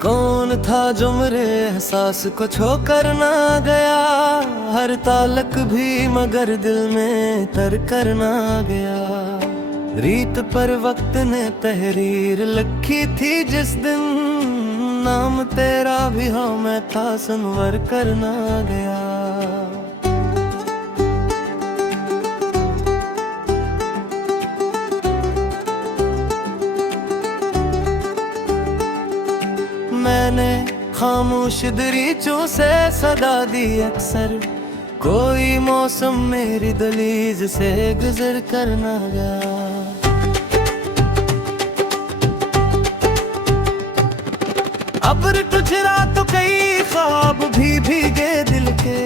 कौन था जो मेरे एहसास को छो कर ना गया, हर तालक भी मगर दिल में तर कर ना गया। रीत पर वक्त ने तहरीर लिखी थी जिस दिन, नाम तेरा भी हाँ मैं था सुनवर कर ना गया। मैंने खामोश दरीचों से सदा दी अक्सर, कोई मौसम मेरी दहलीज से गुजर कर ना गया। अब्र टुचरा तो कई ख्वाब भी भीगे दिल के,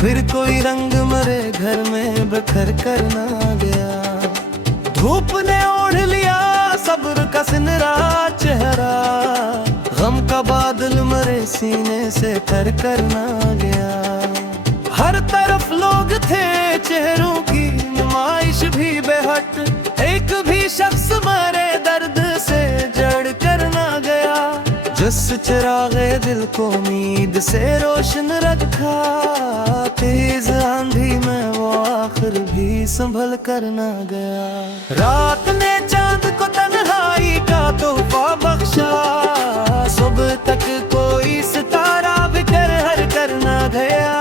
फिर कोई रंग मरे घर में बखर कर ना गया। धूप ने ओढ़ लिया सब्र का सिनरा चेहरा, गम का बादल मरे सीने से कर कर ना गया। हर तरफ लोग थे चेहरों की नुमाइश भी बेहट, एक भी शख्स मरे दर्द से जड़ कर ना गया। जिस चिरागे दिल को उम्मीद से रोशन रखा, तेज आंधी में वो आखिर भी संभल कर ना गया। रात ने चांद को तन्हाई का तोहफा बख्शा, सुबह तक कोई सितारा बिखर हर कर ना गया।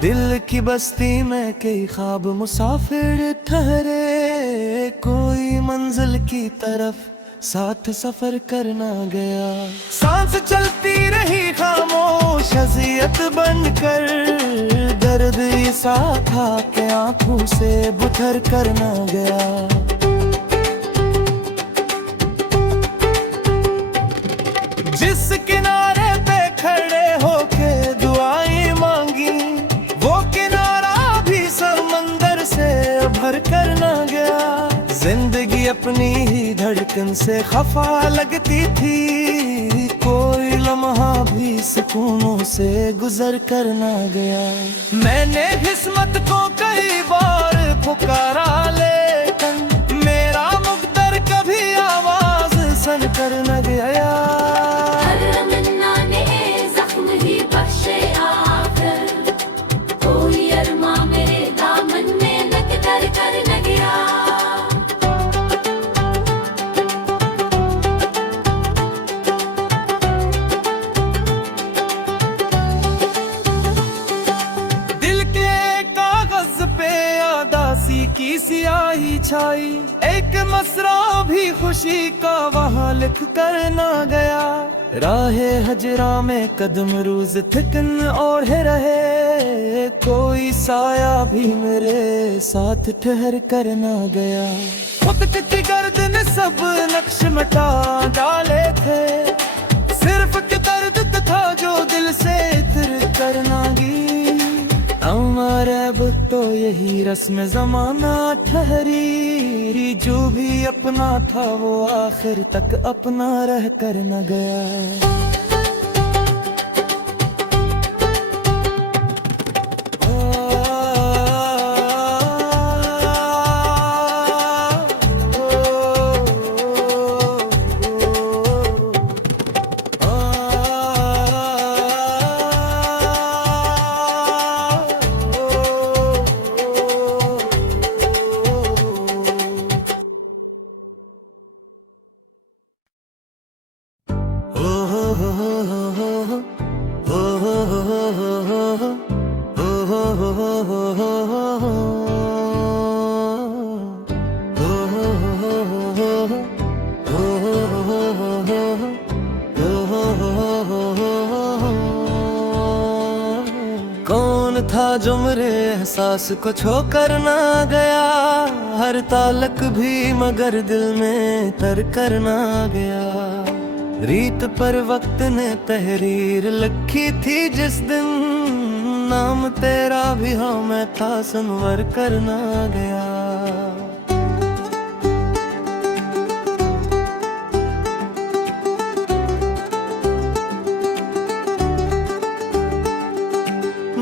दिल की बस्ती में कई ख्वाब मुसाफिर ठहरे, कोई मंजिल की तरफ साथ सफर कर ना गया। सांस चलती रही खामोश अज़ियत बनकर, दर्द ऐसा था कि आंखों से बुझर कर ना गया। जिस किनारे पे खड़े होके दुआएं मांगी, वो किनारा भी समंदर से भर कर ना गया। जिंदगी अपनी ही धड़कन से खफा लगती थी, कोई लम्हा भी सुकूनों से गुजर कर ना गया। मैंने किस्मत को कई बार पुकारा, लेकिन मेरा मुक़द्दर कभी आवाज सन कर न गया। की सियाही छाई, एक मसरा भी खुशी का वहाँ लिख कर ना गया। राहे हजरा में कदम रोज थिकन ओढ़े रहे, कोई साया भी मेरे साथ ठहर कर ना गया। खुद की गर्दन सब नक्श मिटा डाले थे, सिर्फ के दर्द था जो दिल से इतर कर ना गी। हमारे अब तो यही रस्म ज़माना ठहरी, जो भी अपना था वो आखिर तक अपना रह कर न गया। कौन था जो मेरे एहसास को छो कर ना गया, हर तालक भी मगर दिल में तर कर ना गया। रीत पर वक्त ने तहरीर लिखी थी जिस दिन, नाम तेरा भी हाँ मैं था संवर कर ना गया।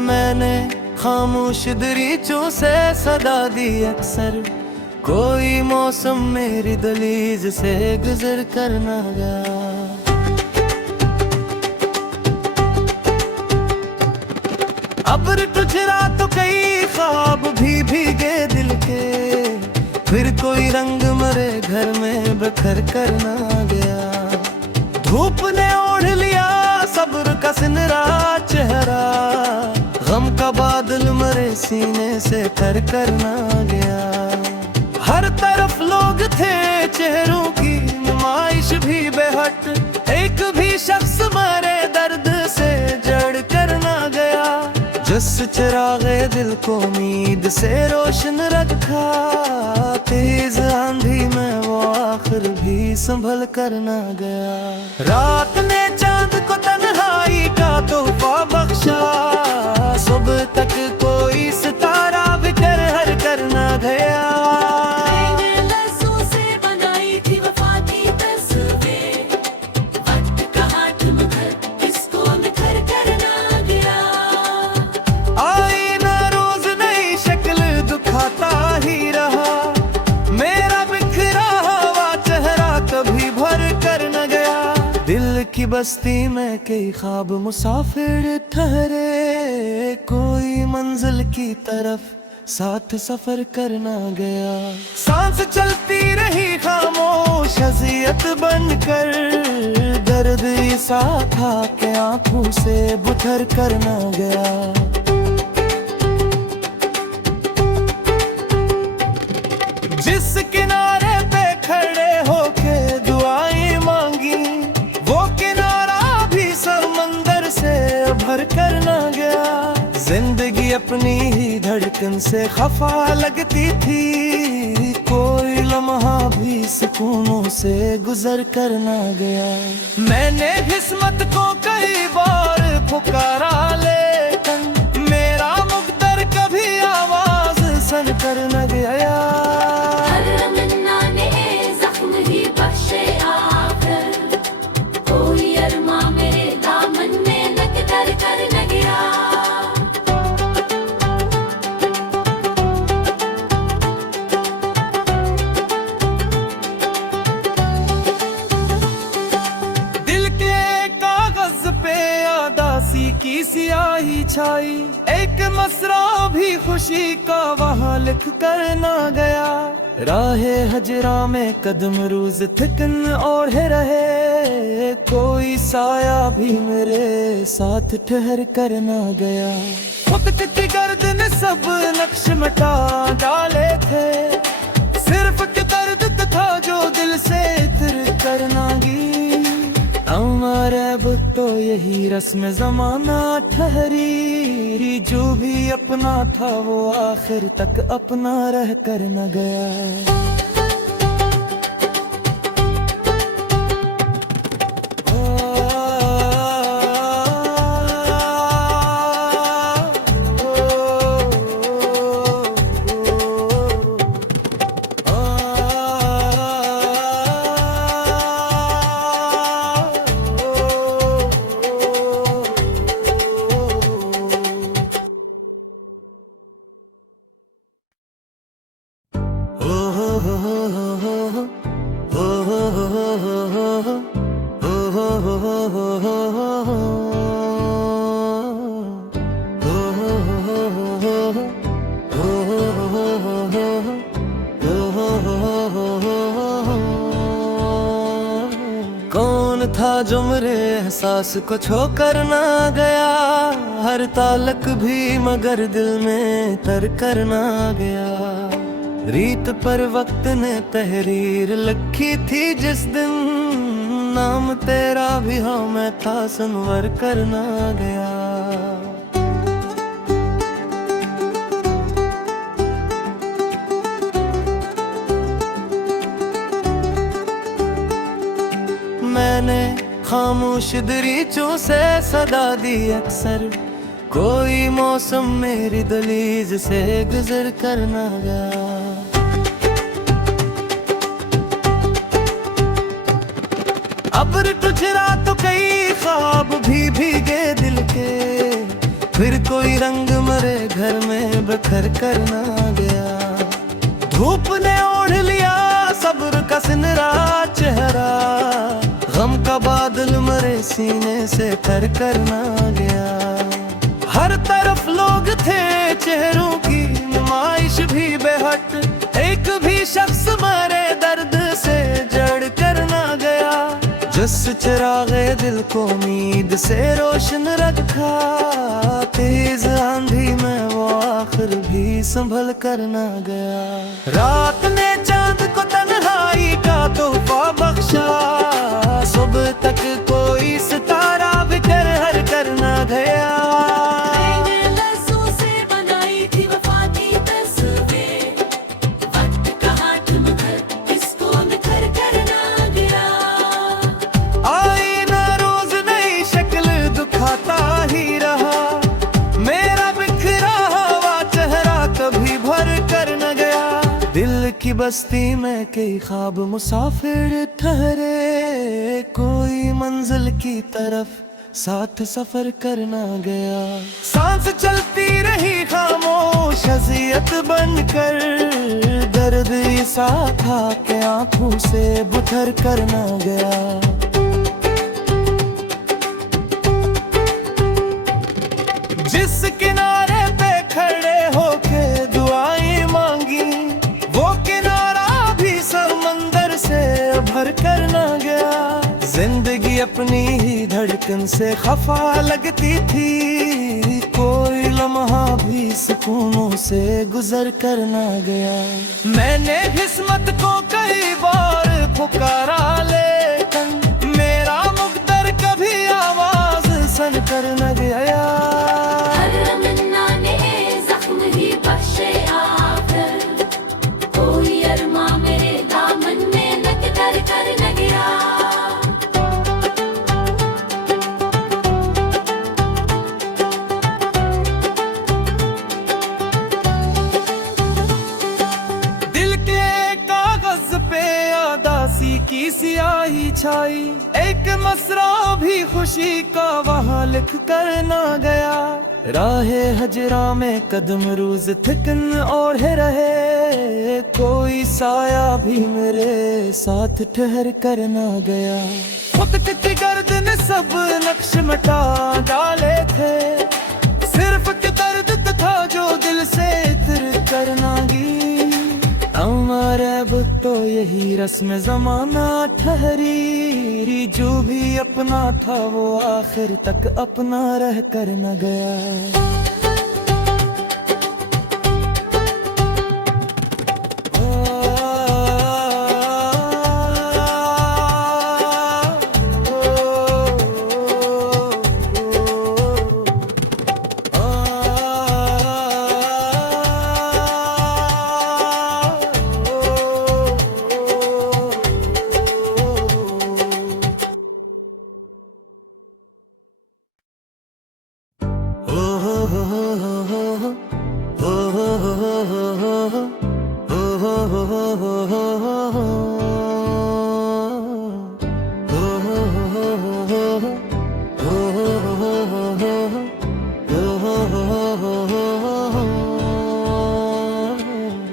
मैंने खामोश दरीचों से सदा दी अक्सर, कोई मौसम मेरी दहलीज से गुजर कर ना गया। अब्र टुजरा तो कई ख्वाब भी भीगे दिल के, फिर कोई रंग मरे घर में बिखर कर ना गया। धूप ने ओढ़ लिया सब्र का सिनरा चेहरा, गम का बादल मरे सीने से कर कर ना गया। हर तरफ लोग थे चेहरों की नुमाइश भी बेहट, एक भी शख्स मरे दर्द से जड़ कर ना गया। जिस चिरागे दिल को उम्मीद से रोशन रखा, तेज आंधी में वो आखिर भी संभल कर ना गया। रात ने चांद को तन्हाई का तोहफा बख्शा, सुबह तक कोई सितारा बिखर हर कर ना गया। दिल की बस्ती में कई ख्वाब मुसाफिर ठहरे, कोई मंजिल की तरफ साथ सफर कर ना गया। सांस चलती रही खामोश अज़ियत बनकर, दर्द ऐसा था कि आंखों से बुझर कर ना गया। जिस किनारे पे खड़े होके दुआएं मांगी, वो किनारा भी समंदर से भर कर ना गया। जिंदगी अपनी ही धड़कन से खफा लगती थी, कोई लम्हा भी सुकूनों से गुजर कर ना गया। मैंने किस्मत को कई बार पुकारा, लेकिन मेरा मुक़द्दर कभी आवाज सुन कर न गया। की सियाही छाई, एक मसरा भी खुशी का वहाँ लिख कर ना गया। राहे हजरा में कदम रोज थिकन ओढ़े रहे, कोई साया भी मेरे साथ ठहर कर ना गया। वक्त की गर्द ने सब नक्श मिटा डाले थे, सिर्फ के दर्द था जो दिल से इतर कर ना गी। हमारे अब तो यही रस्म ज़माना ठहरी, जो भी अपना था वो आखिर तक अपना रह कर न गया। कौन था जो मेरे एहसास को छो कर ना गया, हर तालक भी मगर दिल में तर कर ना गया। रीत पर वक्त ने तहरीर लिखी थी जिस दिन, नाम तेरा भी हाँ मैं था संवर कर ना गया। खामोश दरीचों से सदा दी अक्सर, कोई मौसम मेरी दहलीज से गुजर कर ना गया। अब्र टुचरा तो कई ख्वाब भी भीगे दिल के, फिर कोई रंग मरे घर में बिखर कर ना गया। धूप ने ओढ़ लिया सब्र का सिनरा चेहरा, गम का बादल मरे सीने से तर कर ना गया। हर तरफ लोग थे चेहरों की नुमाइश भी बेहट, एक भी शख्स मरे दर्द से जड़ कर ना गया। जिस चिरागे दिल को उम्मीद से रोशन रखा, तेज आंधी में वो आखिर भी संभल कर ना गया। रात ने चांद को तन्हाई का तोहफा बख्शा, सुबह तक कोई सितारा बिखर हर कर ना गया। दिल की बस्ती में कई ख्वाब मुसाफिर ठहरे, कोई मंजिल की तरफ साथ सफर करना गया। सांस चलती रही खामोश अज़ियत बनकर, दर्द ऐसा था कि आंखों से बुझर करना गया। जिस किनारे पे खड़े होके दुआएं मांगी, वो किनारा भी समंदर से भर कर ना गया। जिंदगी अपनी ही धड़कन से खफा लगती थी, कोई लम्हा भी सुकूनों से गुजर कर ना गया। मैंने किस्मत को कई बार पुकारा, लेकिन मेरा मुक़द्दर कभी आवाज सुन कर न गया। की सियाही छाई, एक मसरा भी खुशी का वहाँ लिख कर ना गया। राहे हजरा में कदम रोज थिकन ओढ़े रहे, कोई साया भी मेरे साथ ठहर कर ना गया। वक्त की गर्द ने सब नक्श मिटा डाले थे, सिर्फ के दर्द था जो दिल से इतर कर ना गी। हमारे अब तो यही रस्म ज़माना ठहरी, जो भी अपना था वो आखिर तक अपना रह कर न गया।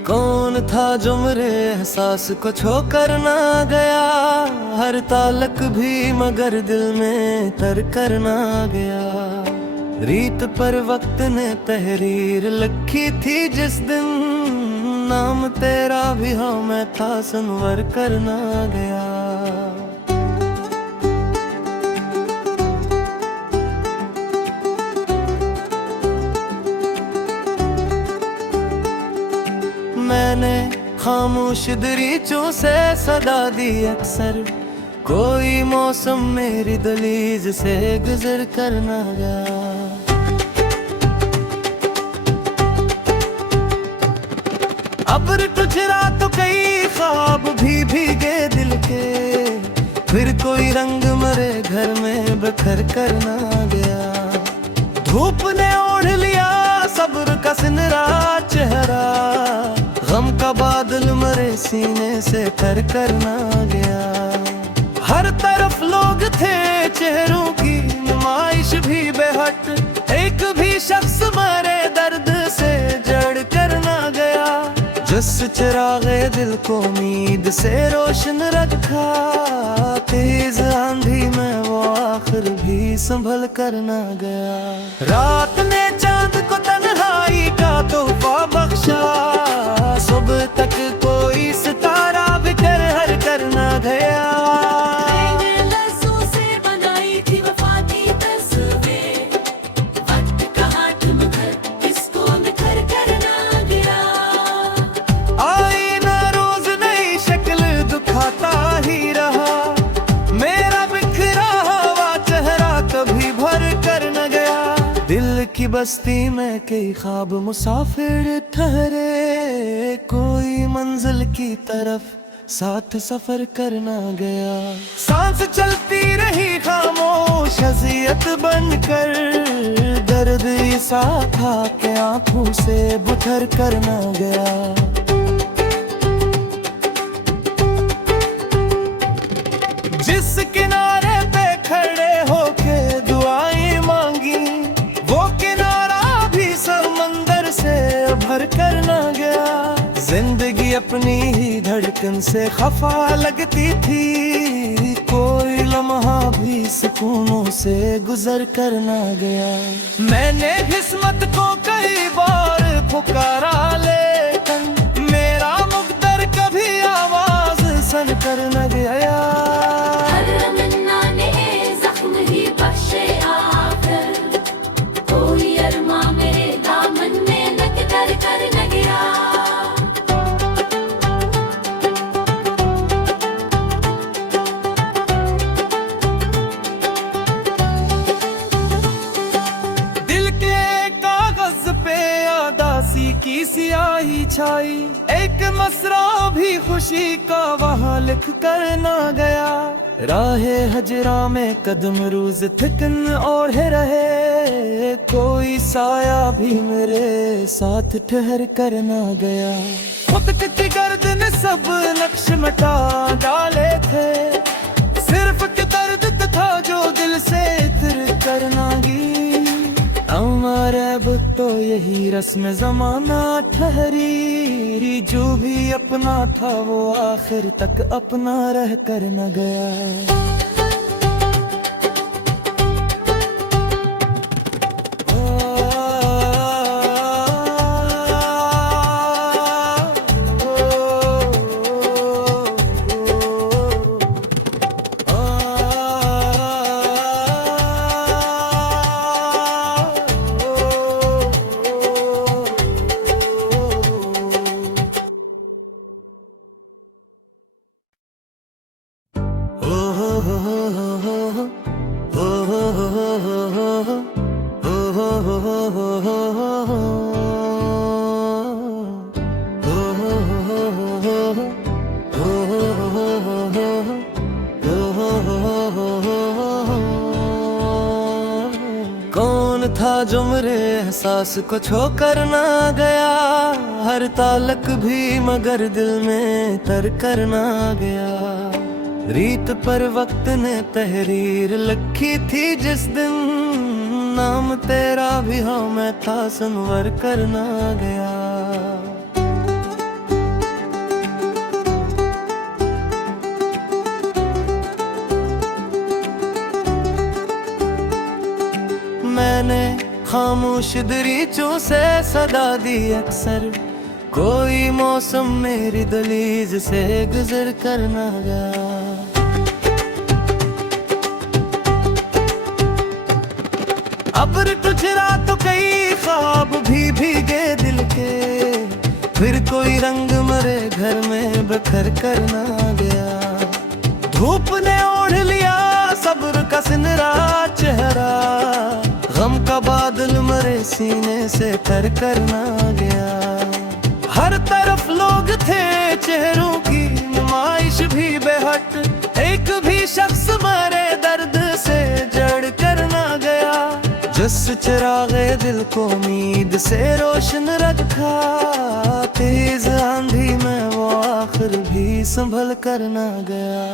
कौन था जो मेरे एहसास को छो कर ना गया, हर तालक भी मगर दिल में तर कर ना गया। रीत पर वक्त ने तहरीर लिखी थी जिस दिन, नाम तेरा भी हाँ मैं था सुनवर कर ना गया। मैंने खामोश दरीचों से सदा दी अक्सर, कोई मौसम मेरी दहलीज से गुजर कर ना गया। अब्र टुचरा तो कई ख्वाब भी भीगे दिल के, फिर कोई रंग मरे घर में बिखर कर ना गया। धूप ने ओढ़ लिया सब्र का सिनरा चेहरा, गम का बादल मरे सीने से तर कर ना गया। हर तरफ लोग थे चेहरों की नुमाइश भी बेहट, एक भी शख्स मरे दर्द से जड़ कर ना गया। जिस चिरागे दिल को उम्मीद से रोशन रखा, तेज आंधी में वो आखिर भी संभल कर ना गया। रात ने चांद को तन्हाई का तोहफा बख्शा, सुबह तक कोई सितारा बिखर हर कर ना गया। दिल की बस्ती में कई ख्वाब मुसाफिर ठहरे, कोई मंजिल की तरफ साथ सफर करना गया। सांस चलती रही खामोश अज़ियत बनकर, दर्द ऐसा था कि आंखों से बुझर करना गया। जिस किनारे पे खड़े होके दुआएं मांगी, वो किनारा भी समंदर से भर कर ना गया। जिंदगी अपनी ही धड़कन से खफा लगती थी, कोई लम्हा भी सुकूनों से गुजर कर ना गया। मैंने किस्मत को कई बार पुकारा, लेकिन मेरा मुक़द्दर कभी आवाज सुन कर न गया। की सियाही छाई, एक मसरा भी खुशी का वहाँ लिख कर ना गया। राहे हजरा में कदम रोज थिकन ओढ़े रहे, कोई साया भी मेरे साथ ठहर कर ना गया। खुद की गर्द ने सब नक्श मिटा डाले थे, सिर्फ के दर्द था जो दिल से इतर कर ना गी। हमारे अब तो यही रस्म ज़माना ठहरी, जो भी अपना था वो आखिर तक अपना रह कर न गया। कौन था जो मेरे एहसास को छू कर ना गया, हर तालक भी मगर दिल में तर कर ना गया। रीत पर वक्त ने तहरीर लिखी थी जिस दिन, नाम तेरा भी हाँ मैं था सुनवर कर ना गया। मैंने खामोश दरीचों से सदा दी अक्सर, कोई मौसम मेरी दहलीज से गुजर कर ना गया। अब्र टुचरा तो कई ख्वाब भी भीगे दिल के, फिर कोई रंग मरे घर में बिखर कर ना गया। धूप ने ओढ़ लिया सब्र का सिनरा चेहरा, गम का बादल मरे सीने से तर कर ना गया। हर तरफ लोग थे चेहरों की नुमाइश भी बेहट, एक भी शख्स मरे दर्द से जड़ कर ना गया। जिस चिरागे दिल को उम्मीद से रोशन रखा, तेज आंधी में वो आखिर भी संभल कर ना गया।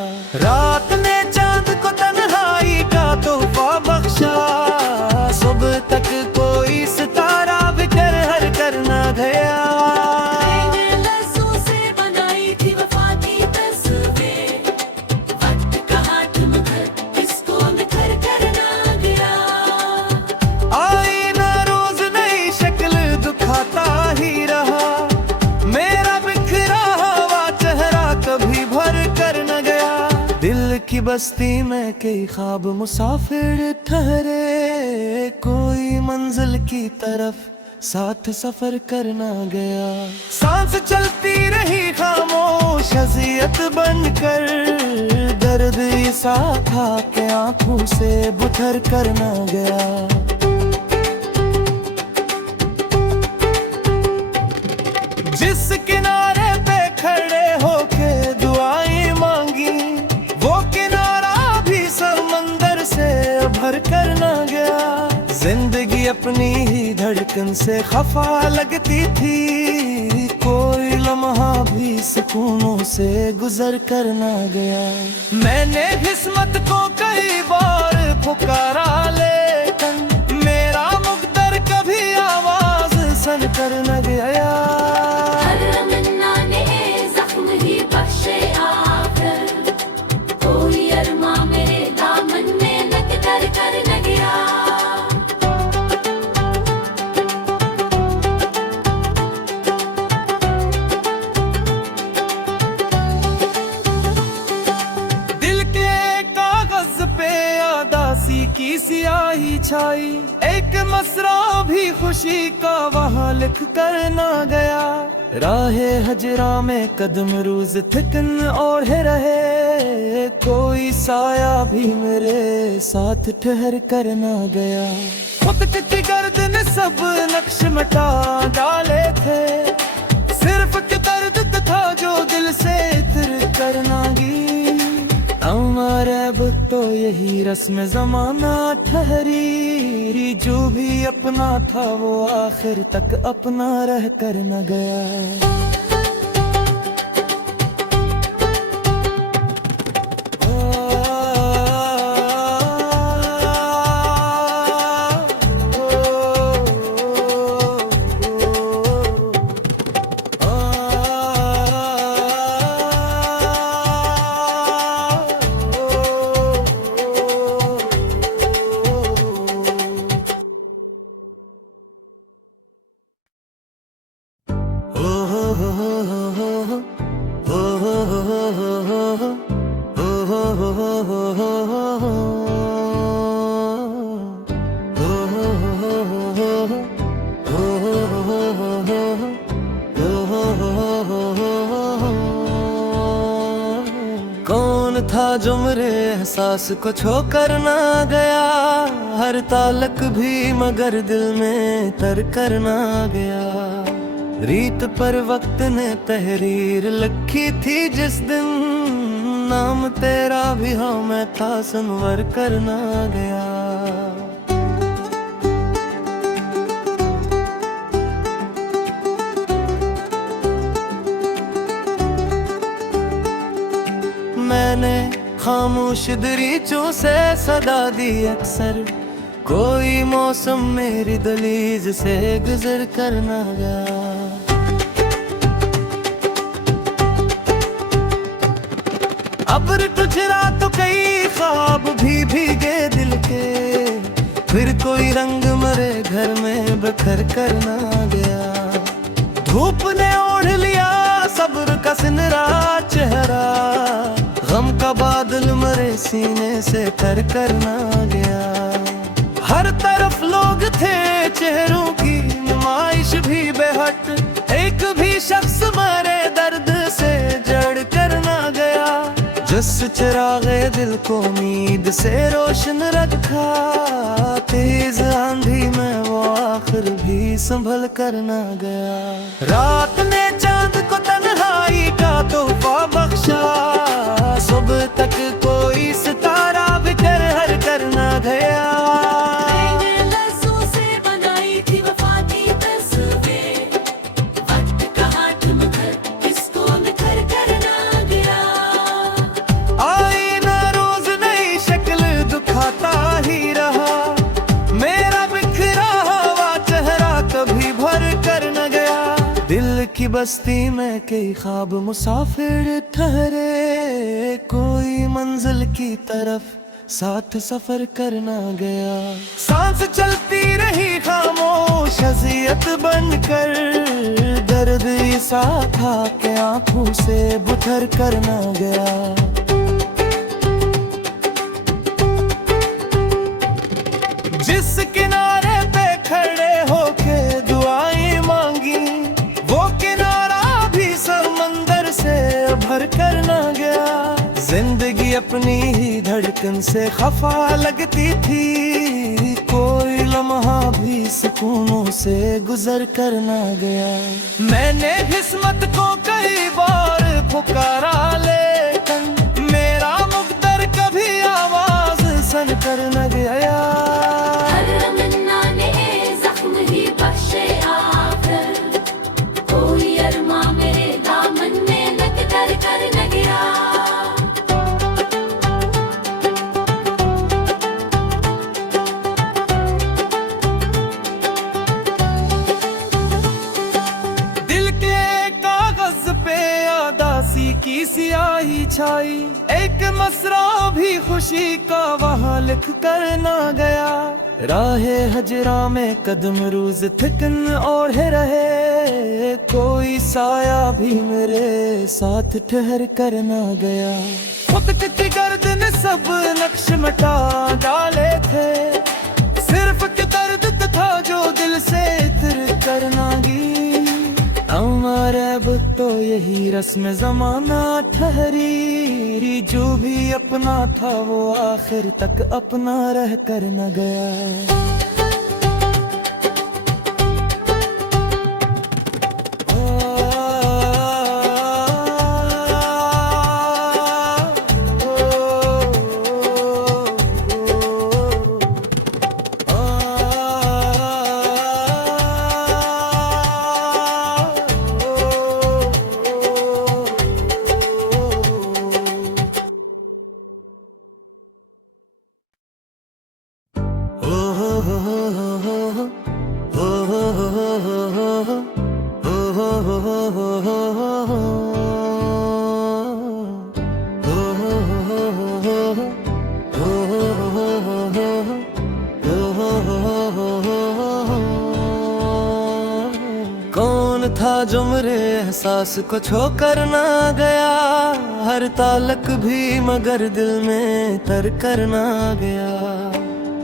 रात ने चांद को तन्हाई का तोहफा बख्शा, सुबह तक कोई सितारा बिखर हर कर ना गया। दिल की बस्ती में कई ख्वाब मुसाफिर ठहरे, कोई मंजिल की तरफ साथ सफर करना गया। सांस चलती रही खामोश अज़ियत बनकर, दर्द ऐसा था कि आंखों से बुझर करना गया। जिस किनारे पे खड़े होके दुआएं मांगी, भर कर ना गया। जिंदगी अपनी ही धड़कन से खफा लगती थी, कोई लम्हा भी सुकूनों से गुजर कर ना गया। मैंने किस्मत को कई बार पुकारा, लेकिन मेरा मुक़द्दर कभी आवाज सुन कर न गया। की सियाही छाई, एक मसरा भी खुशी का वहाँ लिख कर ना गया। राहे हजरा में कदम रोज थिकन और रहे, कोई साया भी मेरे साथ ठहर कर ना गया। खुद की गर्दन सब नक्श मिटा डाले थे, सिर्फ के दर्द था जो दिल से इतर कर ना गी। हमारे अब तो यही रस्म ज़माना ठहरी, जो भी अपना था वो आखिर तक अपना रह कर न गया। कौन था जो मेरे एहसास को छू कर ना गया, हर तालक भी मगर दिल में तर कर ना गया। रीत पर वक्त ने तहरीर लिखी थी जिस दिन, नाम तेरा भी हाँ मैं था सुनवर कर ना गया। मैंने खामोश दरीचों से सदा दी अक्सर, कोई मौसम मेरी दहलीज से गुजर कर ना गया। अब्र तुझरा तो कई ख्वाब भी भीगे दिल के, फिर कोई रंग मरे घर में बिखर कर ना गया। धूप ने ओढ़ लिया सब्र का सिनरा चेहरा, गम का बादल मरे सीने से तर कर ना गया। हर तरफ लोग थे चेहरों की नुमाइश भी बेहट, एक भी शख्स मरे दर्द से जड़ कर ना गया। जिस चिरागे दिल को उम्मीद से रोशन रखा, तेज आंधी में वो आखिर भी संभल कर ना गया। रात ने चांद को तन्हाई का तोहफा बख्शा, सुबह तक कोई सितारा बिखर हर कर की बस्ती में कई ख्वाब मुसाफिर ठहरे, कोई मंजिल की तरफ साथ सफर करना गया। सांस चलती रही खामोश अज़ियत बनकर, दर्द ऐसा था कि आंखों से बुझर करना गया। जिस किनारे पे खड़े होके दुआएं मांगी, वो किनारा भी समंदर से भर कर ना गया। जिंदगी अपनी ही धड़कन से खफा लगती थी, कोई लम्हा भी सुकूनों से गुजर कर ना गया। मैंने किस्मत को कई बार पुकारा, लेकिन मेरा मुक़द्दर कभी आवाज सुन कर न गया। की सियाही छाई, एक मसरा भी खुशी का वहाँ लिख कर ना गया। राहे हजरा में कदम रोज थिकन और रहे, कोई साया भी मेरे साथ ठहर कर ना गया। खुद की गर्दन सब नक्श मिटा डाले थे, सिर्फ के दर्द था जो दिल से इतर कर ना गी। हमारे अब तो यही रस्म ज़माना ठहरी, जो भी अपना था वो आखिर तक अपना रह कर न गया। कौन था जो मेरे एहसास को छोकर ना गया, हर तालक भी मगर दिल में तर कर ना गया।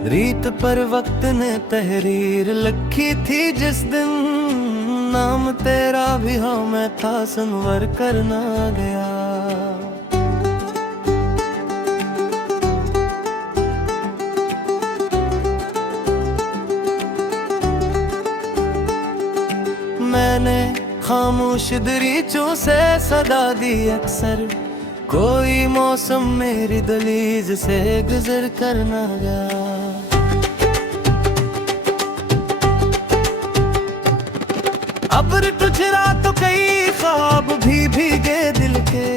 रीत पर वक्त ने तहरीर लिखी थी जिस दिन, नाम तेरा भी हाँ मैं था संवर कर ना गया। मैंने खामोश दरीचों से सदा दी अक्सर, कोई मौसम मेरी दहलीज से गुजर कर ना गया। अब्र टुचरा तो कई ख्वाब भी भीगे दिल के,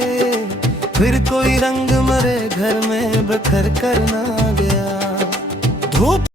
फिर कोई रंग मरे घर में बिखर कर ना गया। धूप